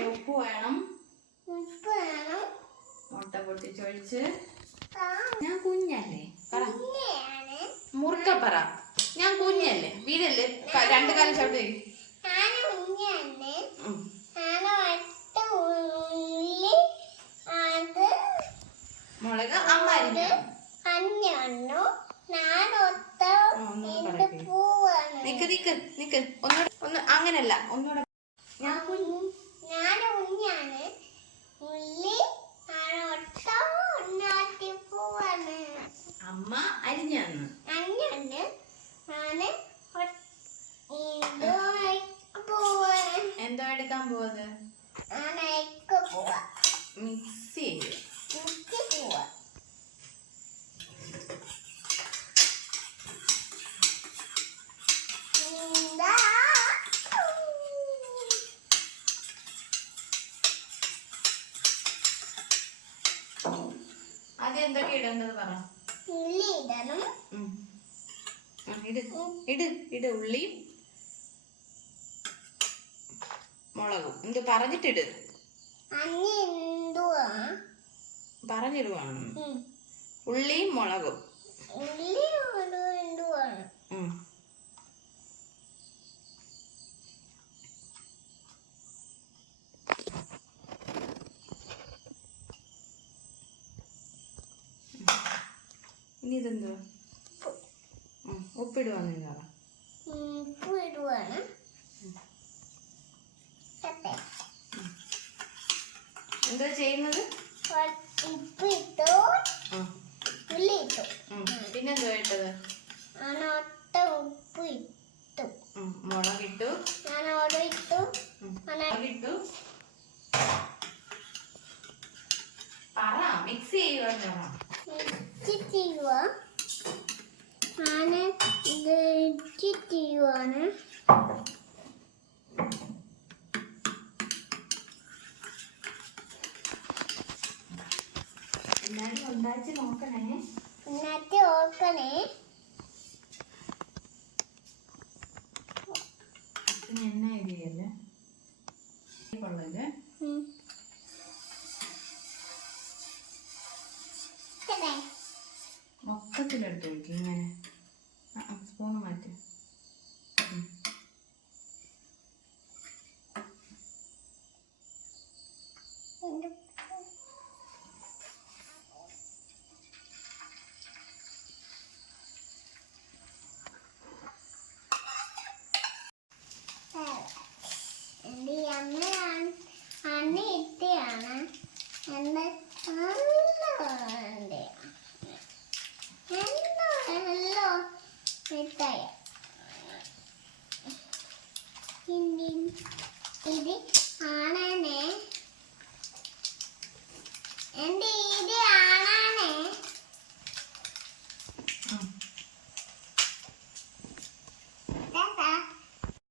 ഉപ്പ് വേണം. ഉപ്പ് വേണം. മുട്ട പൊട്ടിച്ചൊഴിച്ച്. ഞാൻ കുഞ്ഞല്ലേ? പറ. മുറുക്ക പറ. ഞാൻ കുഞ്ഞല്ലേ? വീരല്ലേ രണ്ട് കാലം ചവിട്ടി. മുളക് അമ്മ നിക്ക് നിക്ക് നിക്ക്. ഒന്നുകൂടെ ഒന്ന് അങ്ങനല്ല. ഒന്നുകൂടെ അമ്മ ഞാൻ ഒ- ഇത് അയക്ക് പൂവാണ്. എന്തോ എടുക്കാൻ പൂവാ. മിക്സ് അത് എന്തൊക്കെ ഇടേണ്ടത് പറ. ഉള്ളി ഇടണം ഇട്. ഇട്. ഇട് ഉള്ളിയും മുളകും. എന്ത് പറഞ്ഞിട്ടിട്? പറഞ്ഞിടുവാണ്. ഉള്ളിയും മുളകും. ഉള്ളി ഇനി ഇതെന്തുവാ ഉം, നിങ്ങള പറ. ഉപ്പ് ഇടുവാണ് എന്താ ചെയ്യുന്നത്? കൊ- ഉപ്പ് ഇട്ടു ആ, ഉള്ളി ഇട്ടു പിന്നെന്തുവാ ഇട്ടത് ഞാനൊത്ത ഉപ്പ് ഇട്ടു മുളകിട്ടു. അവിടെ ഇട്ടു മുളകിട്ടു. പറ മിക്സ് ചെയ്യുവാന്ന് ഞാൻ ഇത് ഇച്ചിട്ടിരുവാണ് എല്ലാരും ഉണ്ടാക്കി നോക്കണേ. എന്നിട്ട് ഓർക്കണേ പിന്നെ എന്നാ ഇതിയല്ലേ കൊള്ളല്ലേ മൊത്തത്തിലെടുത്ത് വെക്കും ഇങ്ങനെ. സ്പൂൺ മാറ്റി. Ele